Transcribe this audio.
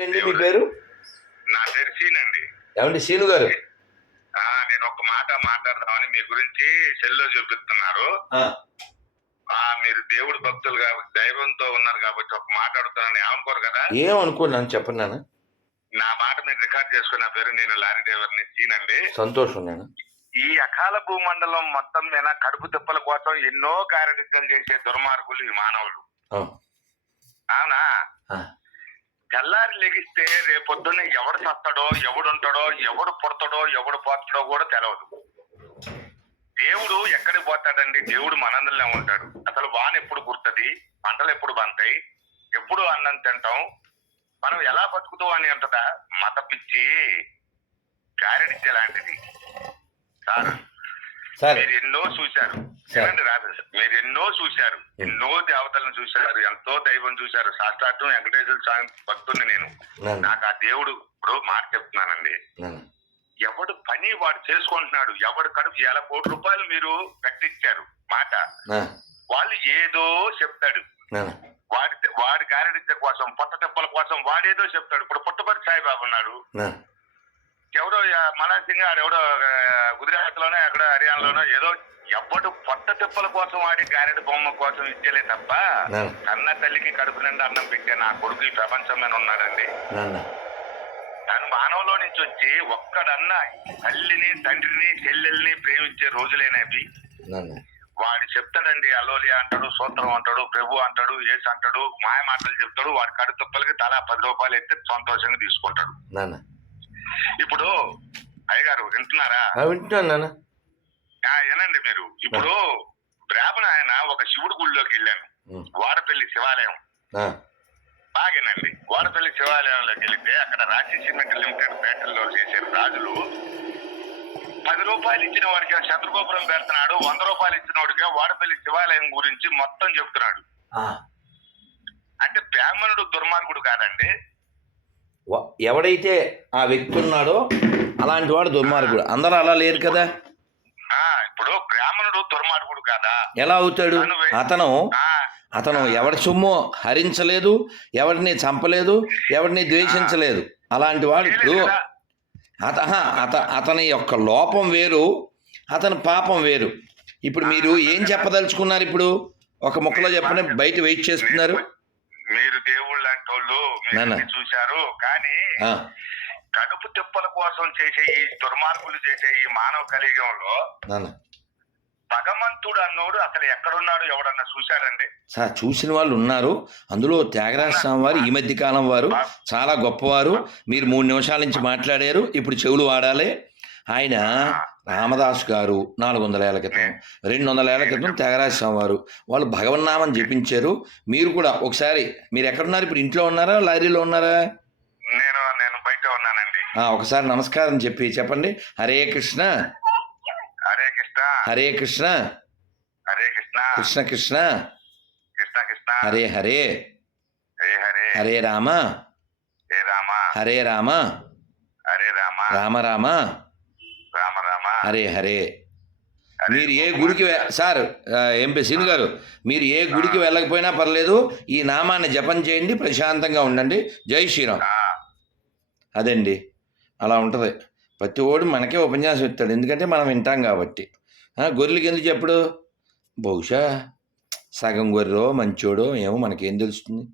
మీ పేరు? నా పేరు సీన్ అండి ఏమండి సీను గారు? నేను ఒక మాట మాట్లాడదామని మీ గురించి సెల్లో చూపిస్తున్నారు. మీరు దేవుడు భక్తులు కాబట్టి దైవంతో ఉన్నారు కాబట్టి ఒక మాట అడుగుతున్నాను ఏమనుకోరు కదా? ఏం అనుకున్నాను చెప్పండి నాన్న. నా మాట మీరు రికార్డ్ చేసుకున్న పేరు నేను లారీ డ్రైవర్ని సీన్ అండి సంతోషం నేను ఈ అకాల భూమండలం మొత్తం మీద కడుపు తిప్పల కోసం ఎన్నో కార్యక్రమాలు చేసే దుర్మార్గులు ఈ మానవులు. అవునా? తెల్లారి లెగిస్తే రేపొద్దున్నే ఎవడు చస్తాడో ఎవడు ఉంటాడో ఎవడు పుడతాడో ఎవడు పోతాడో కూడా తెలవదు. దేవుడు ఎక్కడికి పోతాడండి? దేవుడు మనందరిలో ఉంటాడు. అసలు వాన ఎప్పుడు గుర్తుంది పంటలు ఎప్పుడు బంతాయి ఎప్పుడు అన్నం తింటాం? మనం ఎలా బతుకుతాం అని అంటదా మత పిచ్చి ఇచ్చే లాంటిది సార్ మీరు ఎన్నో చూశారు. మీరు ఎన్నో చూశారు. ఎన్నో దేవతలను చూశారు. ఎంతో దైవం చూశారు. సాక్షాత్తు వెంకటేశ్వర స్వామి భక్తుని నేను. నాకు ఆ దేవుడు ఇప్పుడు మాట చెప్తున్నానండి. నాన్న. ఎవడు పని వాడు చేసుకుంటున్నాడు. ఎవడు కడుపు వేల కోట్ల రూపాయలు మీరు కట్టించారు మాట. వాళ్ళు ఏదో చెప్తాడు. వాడి వాడి గారెడిచ్చ కోసం పొట్ట తెప్పల కోసం వాడేదో చెప్తాడు. ఇప్పుడు పుట్టపర్తి సాయిబాబు ఉన్నాడు. ఎవడో ఆ, మనాల్ సింగ్ ఎవడో గుజరాత్ లోనో ఎక్కడ హర్యానాలోనో ఏదో ఎవడు పొట్ట తిప్పల కోసం వాడి గారెడి బొమ్మ కోసం ఇచ్చేలే తప్ప కన్న తల్లికి కడుపు నిండా అన్నం పెట్టే నా కొడుకు ఈ ప్రపంచం మీద ఉన్నాడండి. తను మానవులో నుంచి వచ్చి ఒక్కడన్నా తల్లిని తండ్రిని చెల్లెల్ని ప్రేమించే రోజులేనవి వాడు చెప్తాడండి అలోలి అంటాడు సూత్రం అంటాడు ప్రభు అంటాడు ఏసు అంటాడు మాయ మాటలు చెప్తాడు వాడి కడు తుప్పలకి తలా పది రూపాయలు ఎత్తే సంతోషంగా తీసుకుంటాడు. ఇప్పుడు అయ్యగారు వింటున్నారా? వింటున్నాను వినండి మీరు. ఇప్పుడు బ్రాహ్మణ ఆయన ఒక శివుడి గుడిలోకి వెళ్ళాను. వాడపల్లి శివాలయం. బాగేనండి వాడపల్లి శివాలయంలోకి వెళితే అక్కడ రాజీ సిమెంట్ లిమిటెడ్ ఫ్యాక్టరీలో చేసే రాజులు పది రూపాయలు ఇచ్చిన వాడికి చంద్రగోపురం పెడుతున్నాడు వంద రూపాయలు ఇచ్చిన వాడికి వాడపల్లి శివాలయం గురించి మొత్తం చెప్తున్నాడు. అంటే బ్రాహ్మణుడు దుర్మార్గుడు కాదండి. ఎవడైతే ఆ వ్యక్తి ఉన్నాడో అలాంటి వాడు దుర్మార్గుడు. అందరూ అలా లేరు కదా? ఇప్పుడు బ్రాహ్మణుడు దుర్మార్గుడు కాదా. ఎలా అవుతాడు? అతను అతను ఎవడి సొమ్ము హరించలేదు ఎవరిని చంపలేదు ఎవరిని ద్వేషించలేదు. అలాంటి వాడు ఇప్పుడు? అత అత అతని యొక్క లోపం వేరు అతని పాపం వేరు. ఇప్పుడు మీరు ఏం చెప్పదలుచుకున్నారు ఇప్పుడు? ఒక ముక్కలో చెప్పని బయట వెయిట్ చేస్తున్నారు. మీరు దేవుళ్ళు లాంటి వాళ్ళు మీరు చూశారు. కానీ కడుపు తిప్పల కోసం చేసే ఈ దుర్మార్గులు చేసే ఈ మానవ కలియుగంలో భగవంతుడు అన్నోడు అసలు ఎక్కడున్నాడు ఎవడన్నా చూశారండి? సార్ చూసిన వాళ్ళు ఉన్నారు. అందులో త్యాగరాజ స్వామి వారు ఈ మధ్య కాలం వారు చాలా గొప్పవారు. మీరు మూడు నిమిషాల నుంచి మాట్లాడారు. ఇప్పుడు చెవులు వాడాలి. ఆయన రామదాస్ గారు నాలుగు వందల ఏళ్ళ క్రితం రెండు వందల ఏళ్ళ క్రితం త్యాగరాజ స్వామి వారు వాళ్ళు భగవన్నామని జపించారు. మీరు కూడా ఒకసారి మీరు ఎక్కడున్నారు? ఇప్పుడు ఇంట్లో ఉన్నారా? లారీలో ఉన్నారా? నేను నేను బయట ఉన్నానండి. ఒకసారి నమస్కారం చెప్పి చెప్పండి. హరే కృష్ణ. హరే కృష్ణ. హరే కృష్ణ. హరే కృష్ణ. కృష్ణ కృష్ణ. కృష్ణ కృష్ణ. హరే హరే. హరే హరే. హరే రామ. హరే రామ. హరే రామ. హరే రామ. రామ రామ. హరే హరే. మీరు ఏ గుడికి సార్ ఎంపీ సీన్ గారు మీరు ఏ గుడికి వెళ్ళకపోయినా పర్లేదు ఈ నామాన్ని జపం చేయండి ప్రశాంతంగా ఉండండి. జై శ్రీరామ్. అదండి. అలా ఉంటుంది. ప్రతి ఓడు మనకే ఉపన్యాసం ఇస్తాడు. ఎందుకంటే మనం వింటాం కాబట్టి. గొర్రెలకి ఎందుకు చెప్పడు? బహుశా సగం గొర్రెలో మంచోడో ఏమో మనకేం తెలుస్తుంది?